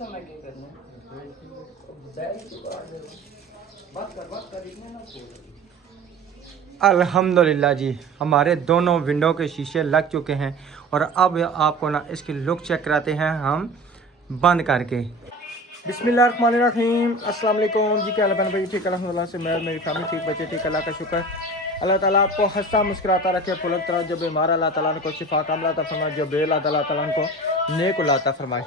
समय के करने बात कर इतने ना छोड़। अल्हम्दुलिल्लाह जी, हमारे दोनों विंडो के शीशे लग चुके हैं और अब आपको ना इसकी लुक चेक कराते हैं हम बंद करके। बिस्मिल्लाहिर्रहमानिर्रहीम, अस्सलाम वालेकुम जी। क्या हाल है भाई? ठीक अल्हम्दुलिल्लाह से, मैं मेरी फैमिली ठीक, बच्चे ठीक, अल्लाह का शुक्र। अल्लाह ताला आपको हंसता मुस्कुराता रखे, फुलक तरह जब बीमार अल्लाह ताला को शिफा कामला अता फरमाए, जो बेल अल्लाह ताला को नेक उलाता फरमाए,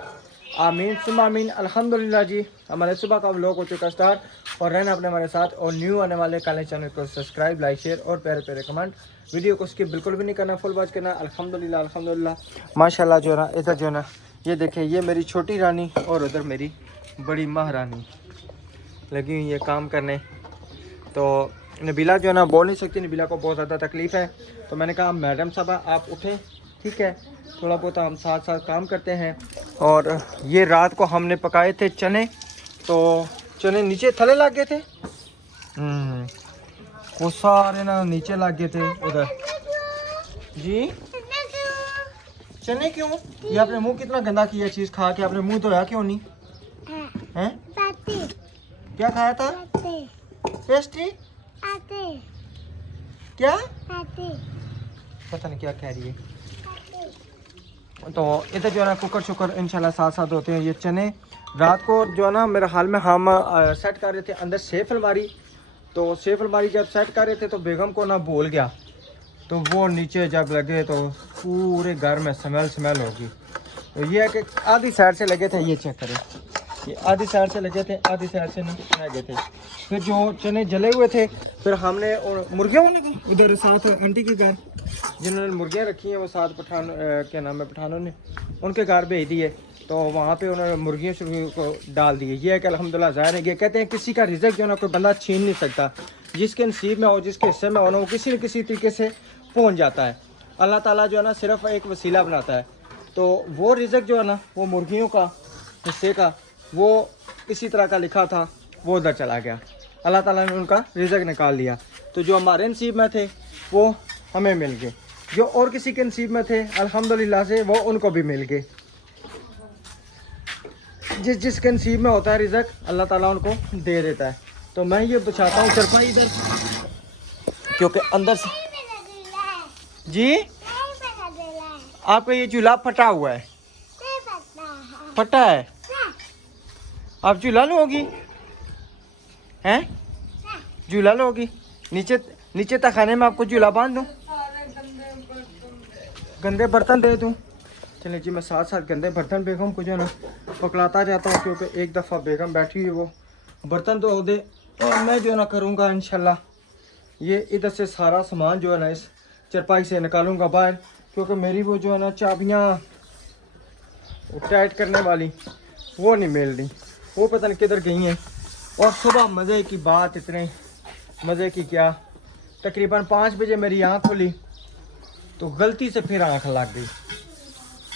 आमीन सुम आमीन। अल्हम्दुलिल्लाह जी, हमारे सुबह का व्लॉग हो चुका स्टार्ट और रहना अपने हमारे साथ और न्यू आने वाले काले चैनल को सब्सक्राइब, लाइक, शेयर और प्यारे प्यारे कमेंट, वीडियो को स्किप बिल्कुल भी नहीं करना, फुल वॉच करना। अल्हम्दुलिल्लाह अल्हम्दुलिल्लाह माशाल्लाह जो है ना, इधर जो है ना, ये देखिए ये मेरी छोटी रानी और उधर मेरी बड़ी महारानी लगी हुई है काम करने। तो नबीला जो है ना बोल नहीं सकती, नबीला को बहुत ज़्यादा तकलीफ़ है। तो मैंने कहा मैडम साहबा आप उठें, ठीक है, थोड़ा बहुत हम साथ साथ काम करते हैं। और ये रात को हमने पकाए थे चने, तो चने नीचे थले लग गए थे, वो सारे ना नीचे लग गए थे उधर। जी चने क्यों? ये आपने मुंह कितना गंदा किया, चीज़ खा के आपने मुंह धोया क्यों नहीं हैं? क्या खाया था? पेस्ट्री? क्या पता नहीं क्या कह रही है। तो इधर जो है ना कुकर शुकर इंशाल्लाह साथ साथ होते हैं। ये चने रात को जो है ना मेरे हाल में हम सेट कर रहे थे अंदर सेफ अलमारी। तो सेफ अलमारी जब सेट कर रहे थे तो बेगम को ना भूल गया, तो वो नीचे जब लगे तो पूरे घर में स्मेल होगी। तो ये है कि आधी साइड से लगे थे, ये चेक करें, ये आधी साइड से लगे थे, आधी साइड से नहीं लगे थे। फिर जो चने जले हुए थे फिर हमने मुर्गियों वाले को उधर साथ आंटी के घर जिन्होंने मुर्गियाँ रखी हैं, वो साथ पठान क्या नाम है पठानों ने उनके घर भेज दिए। तो वहाँ पे उन्होंने मुर्गियों को डाल दिए। ये है कि अल्हम्दुलिल्लाह ज़ाहिर है, ये कहते हैं किसी का रिज़्क जो है ना कोई बंदा छीन नहीं सकता, जिसके नसीब में हो, जिसके हिस्से में हो ना, वो किसी न किसी तरीके से पहुँच जाता है। अल्लाह ताला जो है ना सिर्फ एक वसीला बनाता है। तो वो रिज़्क जो है ना वो मुर्गियों का हिस्से का वो इसी तरह का लिखा था, वो उधर चला गया, अल्लाह ताला ने उनका रिज़्क निकाल लिया। तो जो हमारे नसीब में थे वो हमें मिल गए, जो और किसी के नसीब में थे अल्हम्दुलिल्लाह से वो उनको भी मिल गए। जिसके नसीब में होता है रिज़्क अल्लाह ताला उनको दे देता है। तो मैं ये बचाता हूँ चरपाई इधर, क्योंकि अंदर से जी आपका ये चूल्हा फटा हुआ है, फटा है, आप चूल्हा लोगी हैं? चूल्हा लोगी? नीचे तक खाने में आपको चूल्हा बांध दूँ, गंदे बर्तन दे दूँ? चलिए जी, मैं साथ साथ गंदे बर्तन बेगम को जो है ना पकड़ाता जाता हूँ, क्योंकि एक दफ़ा बेगम बैठी हुई वो बर्तन धो दे और मैं जो है ना करूँगा इंशाल्लाह ये इधर से सारा सामान जो है ना इस चरपाई से निकालूँगा बाहर, क्योंकि मेरी वो जो है ना चाबियाँ टाइट करने वाली वो नहीं मिल रही, वो पता नहीं किधर गई हैं। और सुबह मज़े की बात, इतने मज़े की क्या, तकरीबन 5 बजे मेरी आँख खुली तो गलती से फिर आँख लग गई,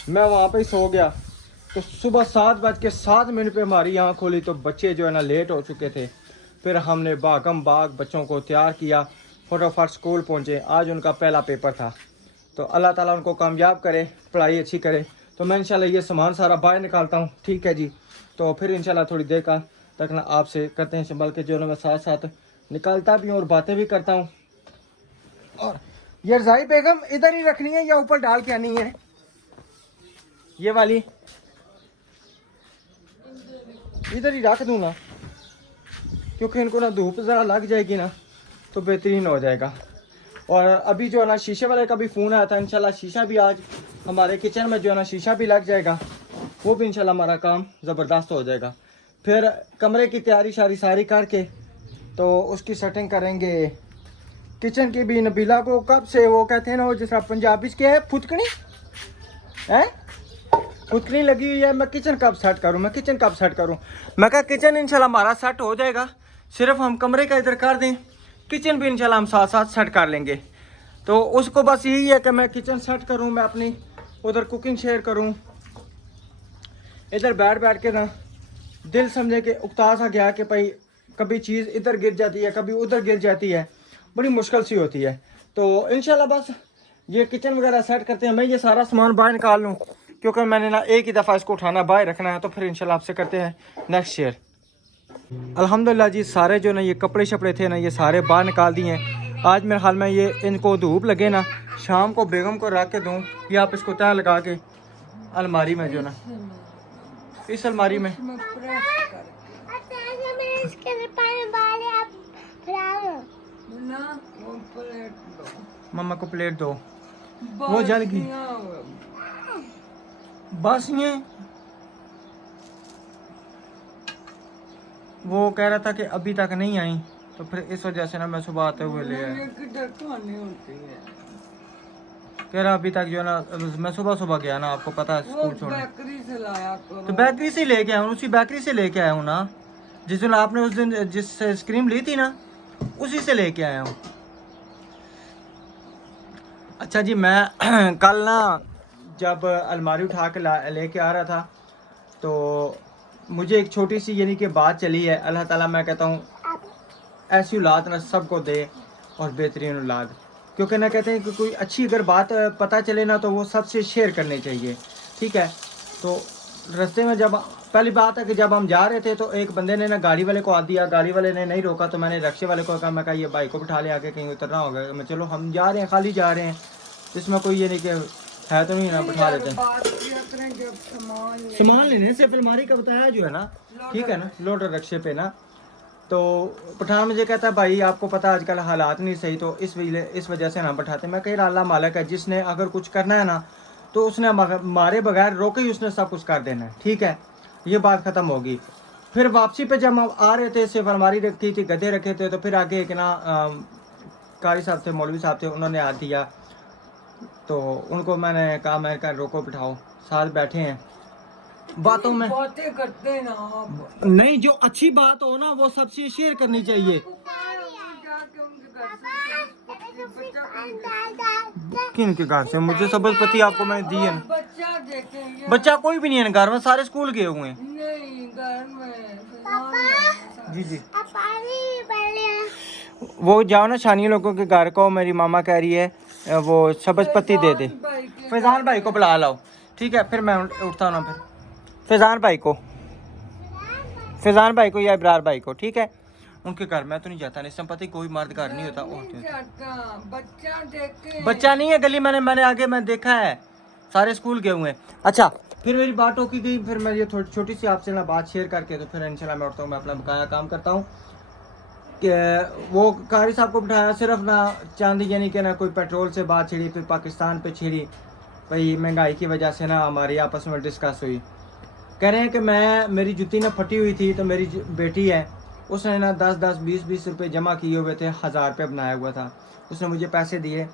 मैं वहाँ पे ही सो गया। तो सुबह 7:07 पे हमारी आँख खोली तो बच्चे जो है ना लेट हो चुके थे। फिर हमने भागम भाग बच्चों को तैयार किया, फटाफट स्कूल पहुँचे। आज उनका पहला पेपर था, तो अल्लाह ताला उनको कामयाब करे, पढ़ाई अच्छी करे। तो मैं इंशाल्लाह ये सामान सारा बाहर निकालता हूँ, ठीक है जी। तो फिर इंशाल्लाह थोड़ी देर का तक ना आपसे करते हैं संभल के, जो है मैं साथ साथ निकालता भी हूँ और बातें भी करता हूँ। और ये रज़ाई बेगम इधर ही रखनी है या ऊपर डाल के आनी है? ये वाली इधर ही रख दूँ ना, क्योंकि इनको ना धूप ज़रा लग जाएगी ना तो बेहतरीन हो जाएगा। और अभी जो है ना शीशे वाले का भी फ़ोन आया था, इंशाल्लाह शीशा भी आज हमारे किचन में जो है ना शीशा भी लग जाएगा, वो भी इंशाल्लाह हमारा काम ज़बरदस्त हो जाएगा। फिर कमरे की तैयारी सारी करके तो उसकी सेटिंग करेंगे। किचन की भी नबीला को कब से वो कहते हैं ना, वो जिस तरह पंजाबी के है फुदकनी है, फुदकनी लगी हुई है। मैं किचन कब सेट करूँ, मैं कहा किचन इंशाल्लाह हमारा सेट हो जाएगा, सिर्फ हम कमरे का इधर कर दें, किचन भी इंशाल्लाह हम साथ साथ सेट कर लेंगे। तो उसको बस यही है कि मैं किचन सेट करूं, मैं अपनी उधर कुकिंग शेयर करूं। इधर बैठ के ना दिल समझे कि उकता सा गया कि भाई कभी चीज़ इधर गिर जाती है, कभी उधर गिर जाती है, बड़ी मुश्किल सी होती है। तो इंशाल्लाह बस ये किचन वगैरह सेट करते हैं, मैं ये सारा सामान बाहर निकाल लूँ क्योंकि मैंने ना एक ही दफ़ा इसको उठाना बाहर रखना है। तो फिर इंशाल्लाह आपसे करते हैं नेक्स्ट शेयर। अल्हम्दुलिल्लाह जी, सारे जो ना ये कपड़े शपड़े थे ना ये सारे बाहर निकाल दिए हैं। आज मेरे हाल में ये इनको धूप लगे ना, शाम को बेगम को रख के दूँ या आप इसको तय लगा के अलमारी में जो ना इस अलमारी में मम्मा को प्लेट दो, वो जल गई बस। ये वो कह रहा था कि अभी तक नहीं आई, तो फिर इस वजह से ना मैं सुबह आते हुए ले आया। कह रहा अभी तक जो है ना, मैं सुबह सुबह गया ना, आपको पता है स्कूल छोड़ने, बेकरी से लाया तो बेकरी से लेके आया हूँ, उसी बेकरी से लेके आया हूँ ना, जिस दिन आपने उस दिन जिस आइसक्रीम ली थी ना, उसी से लेके आया हूँ। अच्छा जी, मैं कल ना जब अलमारी उठा के लेके आ रहा था तो मुझे एक छोटी सी यानी कि बात चली है। अल्लाह ताला मैं कहता हूँ ऐसी औलाद ना सबको दे और बेहतरीन औलाद, क्योंकि ना कहते हैं कि कोई अच्छी अगर बात पता चले ना तो वो सबसे शेयर करनी चाहिए, ठीक है। तो रास्ते में जब पहली बात है कि जब हम जा रहे थे तो एक बंदे ने ना गाड़ी वाले को आ दिया, गाड़ी वाले ने नहीं रोका, तो मैंने रिक्शे वाले को कहा, मैं कहा ये बाइक को बिठा ले आके, कहीं उतरना होगा। मैं चलो हम जा रहे हैं, खाली जा रहे हैं, इसमें कोई ये नहीं कि है तो नहीं ना, बिठा लेते हैं। सामान लेने से अलमारी का बताया जो है ना, ठीक है ना, लोडर रिक्शे पे ना। तो पठान मुझे कहता है भाई आपको पता आजकल हालात नहीं सही, तो इस वजह से ना बैठाते। मैं कही अल्लाह मालिक है, जिसने अगर कुछ करना है ना तो उसने मारे बगैर रोके ही उसने सब कुछ कर देना है, ठीक है, ये बात ख़त्म होगी। फिर वापसी पे जब हम आ रहे थे, सिर्फ अलमारी रखी थी, गद्दे रखे थे, तो फिर आगे एक ना कारी साहब थे, मौलवी साहब थे, उन्होंने हाथ दिया, तो उनको मैंने कहा, मैं कहा रोको बिठाओ, साथ बैठे हैं, बातों में बातें करते हैं ना आप। नहीं, जो अच्छी बात हो ना वो सबसे शेयर करनी चाहिए। किन के घर से? मुझे सब्ज़पति आपको मैंने दी है ना। बच्चा देखेंगे, बच्चा कोई भी नहीं है घर में, सारे स्कूल गए हुए हैं। नहीं घर में जी जी, वो जाओ ना शानी लोगों के घर को, मेरी मामा कह रही है वो सब्ज़पति दे दे। फैजान भाई को बुला लाओ, ठीक है, फिर मैं उठता हूँ ना। फिर फैजान भाई को या इब्रार भाई को, ठीक है, उनके घर में तो नहीं जाता, नहीं संपत्ति कोई मर्द घर नहीं होता। बच्चा देखे, बच्चा नहीं है गली, मैंने आगे मैं देखा है, सारे स्कूल गए हुए हैं। अच्छा, फिर मेरी बात टोकी गई, फिर मैं ये थोड़ी छोटी सी आपसे ना बात शेयर करके तो फिर इंशाल्लाह मैं उठता हूँ, मैं अपना बकाया काम करता हूँ। कि वो कारी साहब को बिठाया, सिर्फ ना चांदी यानी कि ना कोई पेट्रोल से बात छिड़ी, फिर पाकिस्तान पे छिड़ी, भाई महंगाई की वजह से ना हमारी आपस में डिस्कस हुई। कह रहे हैं कि मेरी जूती ना फटी हुई थी, तो मेरी बेटी है, उसने ना 10-10 20-20 रुपये जमा किए हुए थे, 1000 रुपये बनाया हुआ था, उसने मुझे पैसे दिए,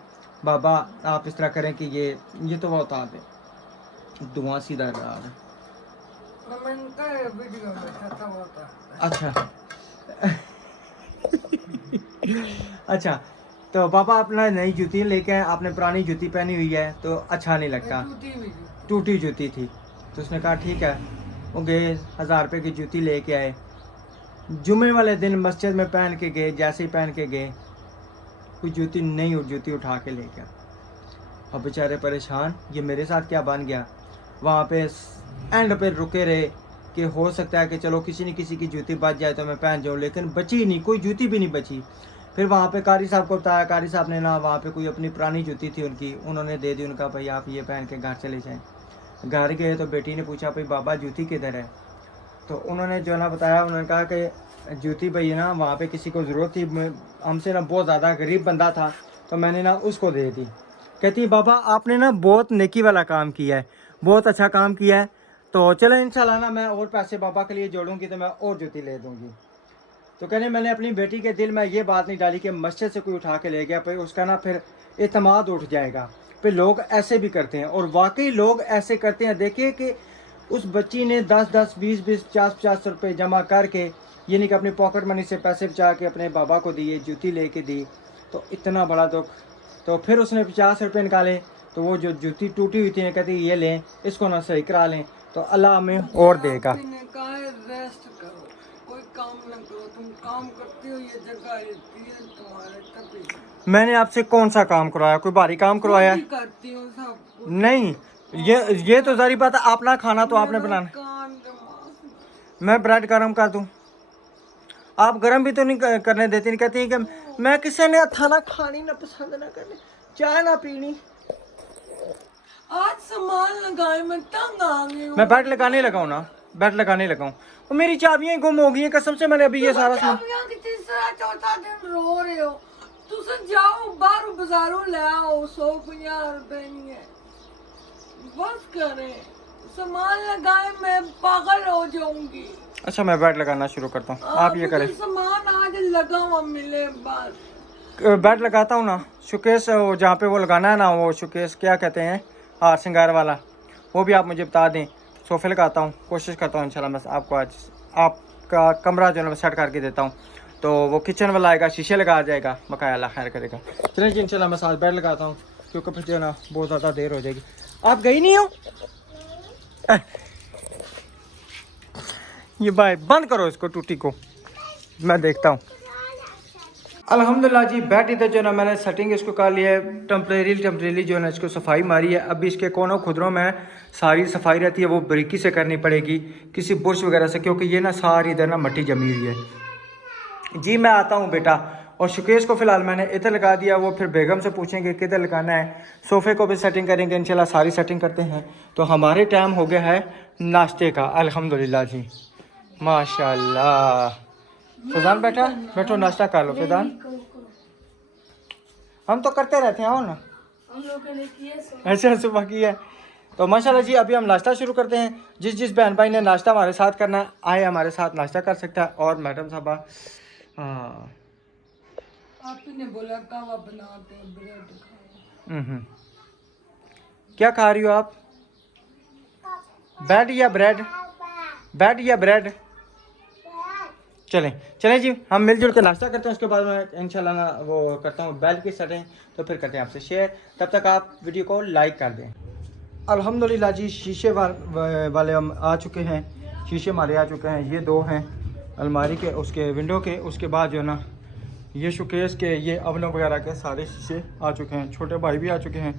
बाबा आप इस तरह करें कि ये तो वो उतार दें, धुआं सीधा रहा है। अच्छा अच्छा, तो पापा अपना नई जूती लेके आए, आपने पुरानी जूती पहनी हुई है तो अच्छा नहीं लगता, टूटी जूती थी। तो उसने कहा ठीक है, वो गए 1000 रुपये की जूती लेके आए, जुमे वाले दिन मस्जिद में पहन के गए, जैसे ही पहन के गए कोई जूती नहीं, और जूती उठा के ले गया। अब बेचारे परेशान, ये मेरे साथ क्या बन गया। वहाँ पे एंड पे रुके रहे कि हो सकता है कि चलो किसी न किसी की जूती बच जाए तो मैं पहन जाऊँ, लेकिन बची नहीं, कोई जूती भी नहीं बची। फिर वहाँ पे कारी साहब को बताया, कारी साहब ने ना वहाँ पे कोई अपनी पुरानी जूती थी उनकी, उन्होंने दे दी, उनका भाई आप ये पहन के घर चले जाएँ। घर गए तो बेटी ने पूछा भाई बाबा जूती किधर है, तो उन्होंने जो ना बताया, उन्होंने कहा कि जूती भाई ना वहाँ पे किसी को ज़रूरत थी, हमसे ना बहुत ज़्यादा गरीब बंदा था, तो मैंने ना उसको दे दी। कहती बाबा आपने ना बहुत नेकी वाला काम किया है, बहुत अच्छा काम किया है, तो चलो इंशाल्लाह ना मैं और पैसे बाबा के लिए जोड़ूंगी तो मैं और जूती ले दूंगी। तो कहने मैंने अपनी बेटी के दिल में ये बात नहीं डाली कि मस्जिद से कोई उठा के ले गया, फिर उसका ना फिर एतमाद उठ जाएगा। फिर लोग ऐसे भी करते हैं, और वाकई लोग ऐसे करते हैं। देखिए कि उस बच्ची ने 10-10 20-20 50-50 रुपये जमा करके, यानी कि अपनी पॉकेट मनी से पैसे बचा के अपने बाबा को दिए, जूती लेके दी, तो इतना बड़ा दुख। तो फिर उसने 50 रुपये निकाले, तो वो जो जूती टूटी हुई थी, कहती ये लें, इसको ना सही करा लें, तो अल्लाह हमें और देगा। रेस्ट करो, कोई काम ना करो, तुम काम करते हो, ये जगह रहती है तुम्हारे तभी। मैंने आपसे कौन सा काम करवाया? कोई भारी काम करवाया? करती हो सब नहीं, ये तो सारी बात है, अपना खाना तो आपने बनाना। कान दिमाग। मैं ब्रेड गर्म कर दूं? आप गर्म भी तो नहीं करने देती, नहीं कहती कि मैं किसी ने खाना खानी ना पसंद ना करनी, चाय ना पीनी। आज सामान लगाए, मैं तंग आ गई हूँ। मैं बेड लगाने लगाऊं ना, बेड लगाने लगाऊं, और मेरी चाबियां गुम हो गई हैं कसम से। मैंने अभी ये सारा सामान, चाबियां की तीसरा चौथा दिन रो रहे हो। तुसे जाओ बाहर बाजारों ले आओ, 150 रुपए नहीं है। बस करें, सामान लगाए, मैं पागल हो जाऊंगी। अच्छा मैं बेड लगाना शुरू करता हूँ, आप ये करें। सामान आज लगा हुआ मिले बस। बेड लगाता हूँ ना, शोकेस जहाँ पे वो लगाना है ना, वो शोकेस क्या कहते हैं, हार श्रृंगार वाला, वो भी आप मुझे बता दें। सोफे लगाता हूँ, कोशिश करता हूँ इंशाल्लाह बस आपको आज आपका कमरा जो है मैं सेट करके देता हूँ। तो वो किचन वाला आएगा, शीशे लगा जाएगा, बकाया अल्लाह खैर करेगा। चलिए जी इंशाल्लाह मैं साथ बेड लगाता हूँ, क्योंकि फिर जो है ना बहुत ज़्यादा देर हो जाएगी। आप गई नहीं हो? ये भाई बंद करो इसको, टूटी को, मैं देखता हूँ। अल्हम्दुलिल्लाह जी, बेड इधर जो है ना मैंने सेटिंग इसको कर लिया है। टेम्परेरी जो है ना इसको सफाई मारी है। अभी इसके कोनों खुदरों में सारी सफाई रहती है, वो बारीकी से करनी पड़ेगी किसी बुरश वगैरह से, क्योंकि ये ना सारी इधर ना मट्टी जमी हुई है। जी मैं आता हूँ बेटा। और शोकेस को फ़िलहाल मैंने इधर लगा दिया, वो फिर बेगम से पूछेंगे किधर लगाना है। सोफ़े को भी सेटिंग करेंगे इंशाल्लाह, सारी सेटिंग करते हैं। तो हमारे टाइम हो गया है नाश्ते का, अल्हम्दुलिल्लाह जी, माशाल्लाह। फैजान बैठा, बैठो नाश्ता कर लो फैजान। हम तो करते रहते हैं, आओ ना। हम लोग ने किए ऐसे सुबह की है। तो माशाल्लाह जी अभी हम नाश्ता शुरू करते हैं। जिस बहन भाई ने नाश्ता हमारे साथ करना है, आए हमारे साथ नाश्ता कर सकता है। और मैडम साहबा आप ही ने बोला कहवा बनाते हैं, ब्रेड खाओ। क्या खा रही हो आप? बेड या ब्रेड? बेड या ब्रेड? चलें चलें जी, हम मिलजुल के नाश्ता करते हैं, उसके बाद मैं इंशाल्लाह ना वो करता हूँ बेल की सेटिंग, तो फिर करते हैं आपसे शेयर। तब तक आप वीडियो को लाइक कर दें। अल्हम्दुलिल्लाह जी, शीशे वाले हम आ चुके हैं, शीशे हमारे आ चुके हैं। ये दो हैं अलमारी के, उसके विंडो के। उसके बाद जो है ना ये शोकेस के, ये अवनों वगैरह के सारे शीशे आ चुके हैं। छोटे भाई भी आ चुके हैं,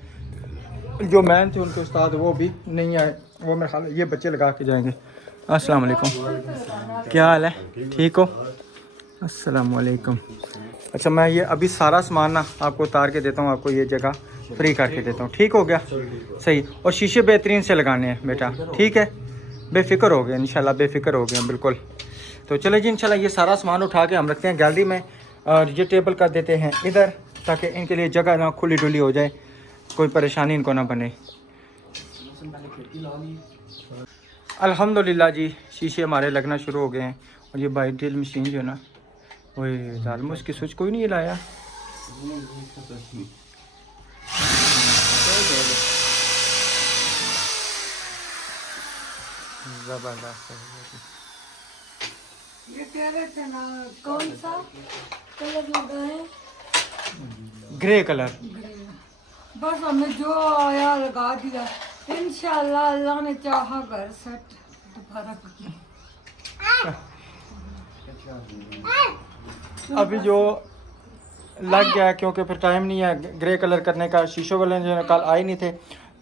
जो मैन थे उनके उस्ताद वो भी नहीं आए, वो मेरे ख्याल ये बच्चे लगा के जाएंगे। अस्सलाम वालेकुम, क्या हाल है, ठीक हो? अस्सलाम वालेकुम। अच्छा मैं ये अभी सारा सामान ना आपको उतार के देता हूँ, आपको ये जगह फ्री करके देता हूँ, ठीक हो गया? सही। और शीशे बेहतरीन से लगाने हैं बेटा, ठीक है? बेफिक्र हो गए इंशाल्लाह, बेफिक्र हो गए बिल्कुल। तो चले जी इंशाल्लाह ये सारा सामान उठा के हम रखते हैं गैलरी में, और ये टेबल कर देते हैं इधर, ताकि इनके लिए जगह ना खुली डुली हो जाए, कोई परेशानी इनको ना बने। अल्हम्दुलिल्लाह जी, शीशे हमारे लगना शुरू हो गए हैं। और ये बाई ड्रिल मशीन जो है ना, वही जालिम, उसकी स्विच कोई नहीं लाया। ज़बरदस्त। ये कह रहे थे ना कौन सा कलर लगा है? Grey colour. बस हमें जो आया लगा दिया। इंशाल्लाह अल्लाह ने चाहा घर सेट दोबारा। अभी जो लग गया है, क्योंकि फिर टाइम नहीं है ग्रे कलर करने का। शीशों वाले जो है कल आए नहीं थे,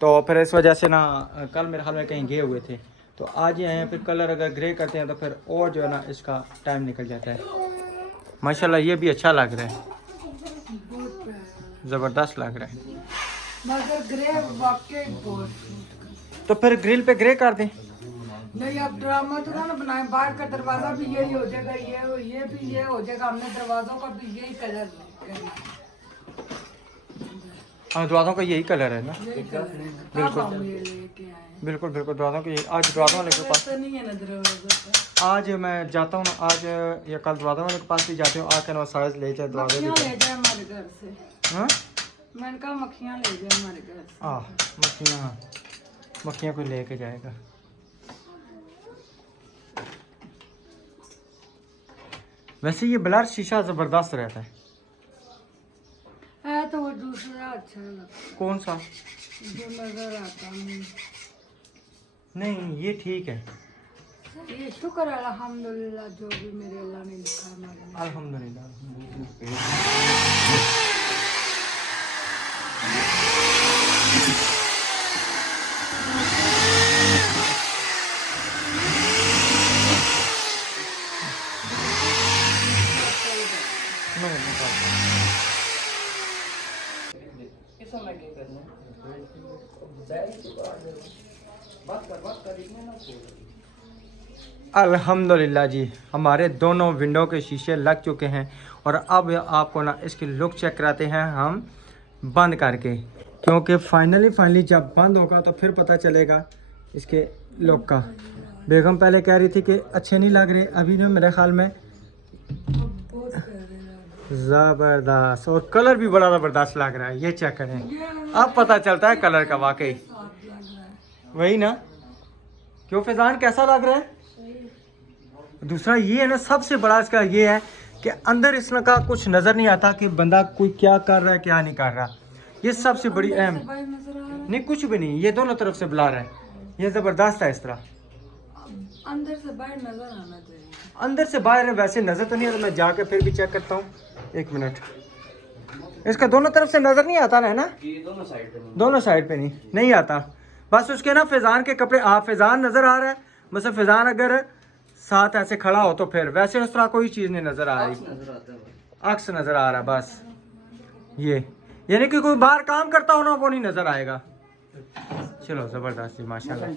तो फिर इस वजह से ना कल मेरे ख्याल में कहीं गए हुए थे, तो आज ही आए हैं। फिर कलर अगर ग्रे करते हैं तो फिर और जो है ना इसका टाइम निकल जाता है। माशाल्लाह ये भी अच्छा लग रहा है, ज़बरदस्त लग रहा है। मगर ग्रे वाकई बहुत। तो फिर ग्रिल पे ग्रे कर दें। नहीं अब ड्रामा तो ना बनाए, बाहर का दरवाजा भी यही हो जाएगा, ये भी ये हो जाएगा। हमने दरवाजों का भी यही कलर करना है। हाँ दरवाज़ों का यही कलर है ना, यही कलर है। बिल्कुल। अब हम ये लेके आए हैं। बिल्कुल बिल्कुल दरवाज़ों की यही। आज दरवाज़ों वाले के पास तो नहीं है ना दरवाजा पे। आज मैं जाता हूँ ना, आज या कल दरवाज़ों वाले के पास भी जाते हूँ, आके ना साइज ले जाए दरवाजे मक्खियाँ भी। ले जाए हमारे घर से। हाँ मैंने कहा मक्खियाँ ले जाए हमारे घर से। हाँ मक्खियाँ, हाँ मक्खियाँ कोई लेके जाएगा। वैसे ये ब्लर शीशा ज़बरदस्त रहता है। है तो वो दूसरा अच्छा लगता कौन सा? है, जो नजर आता नहीं। नहीं ये ठीक है, ये शुक्र है अल्हम्दुलिल्लाह, जो भी मेरे अल्लाह ने लिखा है हमारे लिए। अल्हम्दुलिल्लाह। अल्हम्दुलिल्लाह जी, हमारे दोनों विंडो के शीशे लग चुके हैं और अब आपको ना इसकी लुक चेक कराते हैं हम बंद करके, क्योंकि फाइनली जब बंद होगा तो फिर पता चलेगा इसके लुक का। बेगम पहले कह रही थी कि अच्छे नहीं लग रहे, अभी ना मेरे ख्याल में ज़बरदस्त, और कलर भी बड़ा ज़बरदस्त लग रहा है। ये चेक करें, अब पता चलता है कलर का वाकई, वही ना। क्यों फैजान, कैसा लग रहा है? दूसरा ये है ना, सबसे बड़ा इसका ये है कि अंदर इसका कुछ नज़र नहीं आता कि बंदा कोई क्या कर रहा है क्या नहीं कर रहा। ये सबसे बड़ी अहम, नहीं कुछ भी नहीं, ये दोनों तरफ से ब्लर है, ये ज़बरदस्त है। इस तरह अंदर से बाहर नजर आना चाहिए। अंदर से बाहर है, वैसे नज़र तो नहीं आता। मैं जाके फिर भी चेक करता हूँ, एक मिनट। इसका दोनों तरफ से नज़र नहीं आता है ना, दोनों साइड पे नहीं आता। बस उसके ना फैजान के कपड़े, फैजान नज़र आ रहा है, बस फैजान अगर साथ ऐसे खड़ा हो तो फिर, वैसे उस तरह कोई चीज़ नहीं नज़र आ रही, अक्स नज़र आ रहा है बस। ये यानी कि कोई बाहर काम करता हो ना, वो नहीं नज़र आएगा। चलो ज़बरदस्त जी, माशाल्लाह।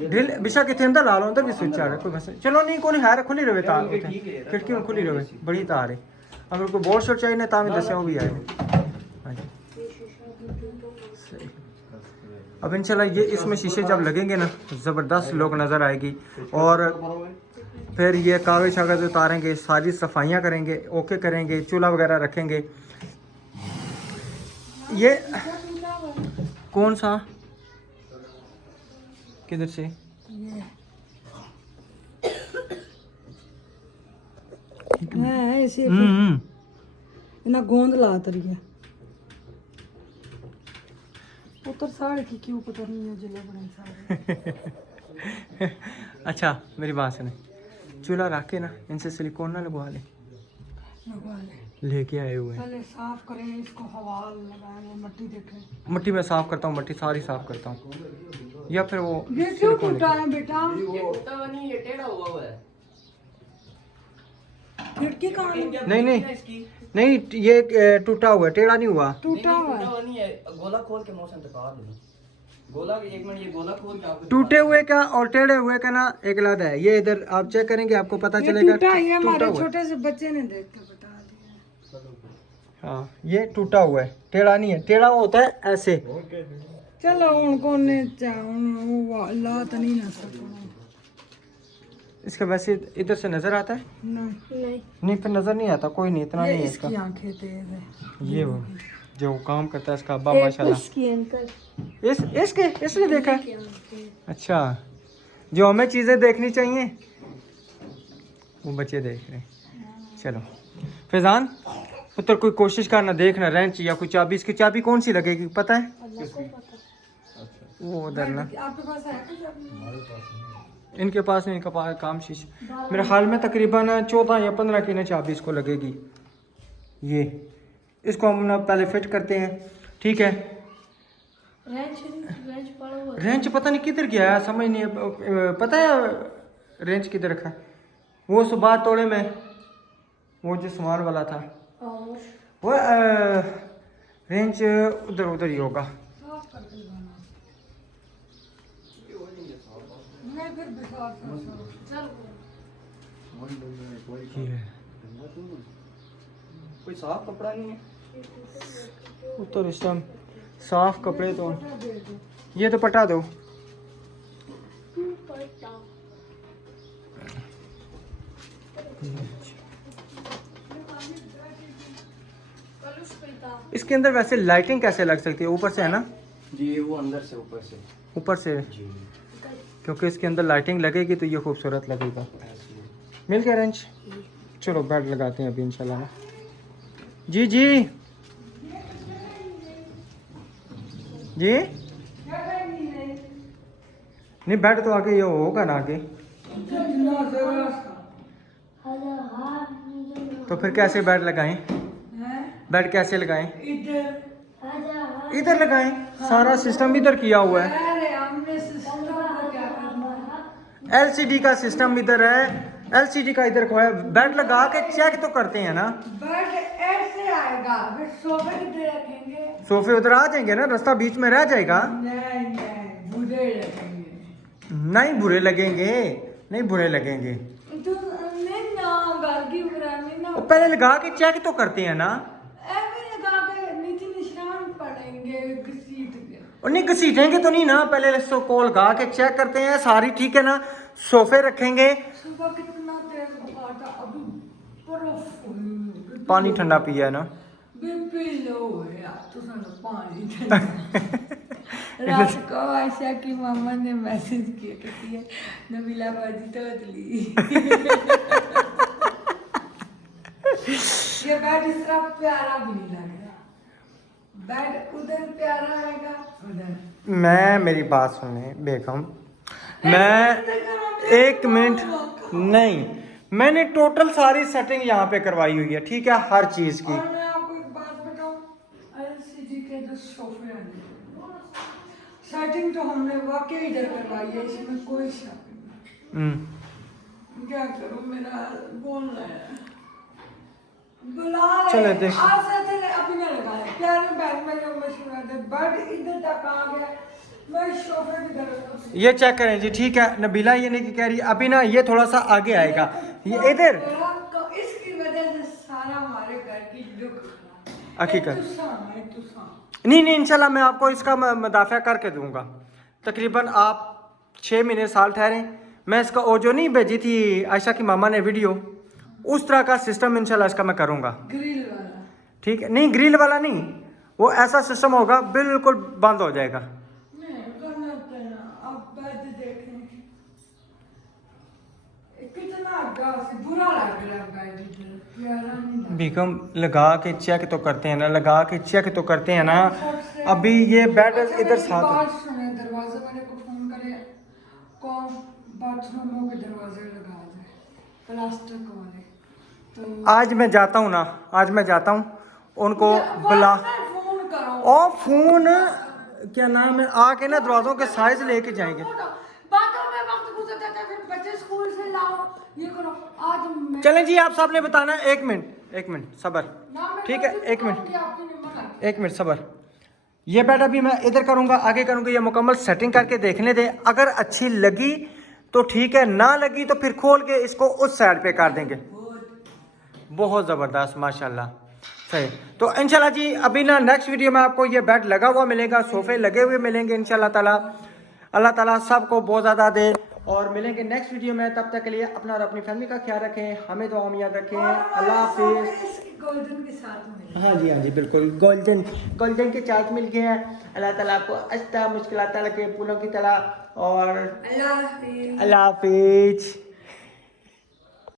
ड्रिल बिशा कितने अंदर ला लो, अंदर भी स्विच आ रहा है कोई बस। चलो नहीं कोई है, खुली रहे तार, खिड़की में खुली रहे, बड़ी तार है। अगर कोई बोर्ड शॉट चाहिए ना ताकि दसे वो भी आए। हाँ जी, अब इंशाल्लाह ये इसमें शीशे जब लगेंगे ना, ज़बरदस्त लोग नज़र आएगी। और फिर ये कागज़ शागज़ उतारेंगे, सारी सफाइयाँ करेंगे, ओके करेंगे, चूल्हा वगैरह रखेंगे। ये कौन सा, किधर से? है ऐसे ना गोंद ला तरी है उतर साढ़े की क्यों पता नहीं है जिले बने सारे। अच्छा मेरी बात सुने, चूल्हा रख के ना इनसे सिलिकॉन ना लगवा ले, लेके आए हुए हैं। पहले साफ करें इसको, हवा लगाएं, मट्टी देखें। मट्टी में साफ करता हूँ, मट्टी सारी साफ करता हूँ, या फिर वो ये क्यों टूटा है बेटा? ये टेढ़ा हुआ है। खिड़की कहाँ है? नहीं ये टूटा हुआ है, टेढ़ा नहीं हुआ। टूटा हुआ है। नहीं है, गोला खोल के मौसम तक आ दो। गोला एक मिनट, ये गोला खोल के आपको टूटे हुए का और टेढ़े हुए का ना एक अलग है। ये इधर आप चेक करेंगे आपको पता ये चलेगा। टूटा, ये हमारे हुआ है। छोटे से बच्चे ने देख के बता दिया। हाँ ये टूटा हुआ है, टेढ़ा नहीं है। टेढ़ा होता है ऐसे। चलो उनको ने वो ला तो नहीं ना सको। इसका वैसे इधर से नजर आता है? नहीं फिर नजर नहीं आता, कोई नहीं, इतना नहीं है इसका। इसकी आंखें तेज है। ये वो जो काम करता है इसका अब्बा माशाल्लाह। इसने देखा? अच्छा, जो हमें चीजें देखनी चाहिए वो बच्चे देख रहे हैं। चलो फैजान पुत्र कोई कोशिश करना, देखना रेंच या कोई चाबी। इसकी चाबी कौन सी लगेगी पता है? वो उधर ना, आपके पास है कुछ? इनके पास नहीं, इनका पास काम शीशा। मेरे ख्याल में तकरीबन 14 या 15 की ना चाबी इसको लगेगी। ये इसको हम ना पहले फिट करते हैं, ठीक है। रेंच पता नहीं किधर गया है, समझ नहीं पता है रेंच किधर रखा है। वो सुबह तोड़े में वो जो सामान वाला था वो रेंच उधर उधर ही होगा। कोई साफ कपड़ा नहीं है उधर इस टाइम साफ कपड़े तो ये तो पटा दो। इसके अंदर वैसे लाइटिंग कैसे लग सकती है? ऊपर से है ना जी, वो अंदर से ऊपर से जी, क्योंकि इसके अंदर लाइटिंग लगेगी तो ये खूबसूरत लगेगा। मिल गया रेंच। चलो बेड लगाते हैं अभी इंशाल्लाह ना। जी जी जी नहीं बेड तो आगे ये होगा ना आगे, तो फिर कैसे बेड लगाएं? बेड कैसे लगाएं? इधर लगाएं, सारा सिस्टम इधर किया हुआ है। एलसीडी का सिस्टम इधर है, एलसीडी का इधर को है। बेड लगा के चेक तो करते हैं ना। बेड ऐसे आएगा, फिर सोफे किधर रखेंगे? सोफे उधर आ जाएंगे ना, रास्ता बीच में रह जाएगा। नहीं बुरे लगेंगे। नहीं बुरे लगेंगे, नहीं बुरे लगेंगे। तो नहीं ना घर की पुरानी ना, वो पहले लगा के चेक तो करते हैं ना। ऐसे लगा के नीचे निशान पड़ेंगे घसीट के। और नहीं घसीटेंगे तो नहीं ना, पहले इसको को लगा के चेक करते हैं सारी ठीक है ना। सोफे रखेंगे। सुबह कितना तेज बुखार था, अभी बर्फ पानी ठंडा पिया है ना। बीपी लो है यार, तो सारा पानी ठंडा। रात को आयशा की मामा ने मैसेज किया, कहती है नबीला बाजी तो ली। ये बेड इस तरह प्यारा भी नहीं लग रहा, बेड उधर प्यारा आएगा उधर। मैं मेरी बात सुने बेगम, मैं एक मिनट नहीं, मैंने टोटल सारी सेटिंग यहाँ पे करवाई हुई है ठीक है, हर चीज की। और मैं आपको एक बात बताऊं, एलसीडी के जो सोफे हैं सेटिंग तो हमने वाकई इधर करवाई है, इसमें कोई शक नहीं। क्या करूं, मेरा बोलना है बुला चले देख। आज से अभी ना लगाए प्यारे बैग में जो मशहूर है, बट इधर तक आ गया, मैं सोफे की तरफ। ये चेक करें जी ठीक है। नबीला ये नहीं कह रही अभी ना, ये थोड़ा सा आगे आएगा, ये इधर। इसकी वजह से सारा हमारे घर की दुख हकीकत नहीं नहीं, इंशाल्लाह मैं आपको इसका मुदाफ़ा करके दूंगा। तकरीबन आप 6 महीने साल ठहरे, मैं इसका वो जो नहीं भेजी थी आयशा की मामा ने वीडियो, उस तरह का सिस्टम इंशाल्लाह इसका मैं करूंगा। ग्रिल वाला ठीक है, नहीं ग्रिल वाला नहीं, वो ऐसा सिस्टम होगा बिल्कुल बंद हो जाएगा। नहीं करना पड़ेगा, अब बेड देखें कितना गास बुरा लग रहा है, बेड प्यारा नहीं लग बेगम लगा के चेक तो करते हैं ना, लगा के चेक तो करते हैं ना। अभी ये बेड इधर साथ बात सुने, दरवाजे वाले को फोन करे, कौन बाथरूमों के दरवाजे लगा दे प्लास्टिक वाले। तो आज मैं जाता हूँ ना, आज मैं जाता हूँ उनको बुला, फोन करो और फोन क्या नाम है, आके ना दरवाजों के साइज लेके जाएंगे। बातों में वक्त गुजर जाता है, फिर बच्चे स्कूल से लाओ, ये करो। आज मैं चलें जी, आप साहब ने बताना है। एक मिनट सबर, ना मैं ठीक है, बच्चे एक मिनट, को आपकी नंबर लगा। एक मिनट सबर। ये बेड अभी मैं इधर करूँगा, आगे करूँगा, ये मुकम्मल सेटिंग करके देखने दे। अगर अच्छी लगी तो ठीक है, ना लगी तो फिर खोल के इसको उस साइड पे कर देंगे। बहुत ज़बरदस्त माशाल्लाह, सही। तो इंशाल्लाह जी अभी ना नेक्स्ट वीडियो में आपको ये बेड लगा हुआ मिलेगा, सोफ़े लगे हुए मिलेंगे इंशाल्लाह ताला। अल्लाह ताला सबको बहुत ज़्यादा दे, और मिलेंगे नेक्स्ट वीडियो में। तब तक के लिए अपना और अपनी फैमिली का ख्याल रखें, हमें दुआ में याद रखें। अल्लाह हाफिज़। गोल्डन के साथ में हाँ जी बिल्कुल, गोल्डन के चार्ट मिल गए हैं। अल्लाह ताला आपको अच्छा मुश्किलात के फूलों की तरह, और अल्लाह हाफिज़। अल्लाह हाफिज़।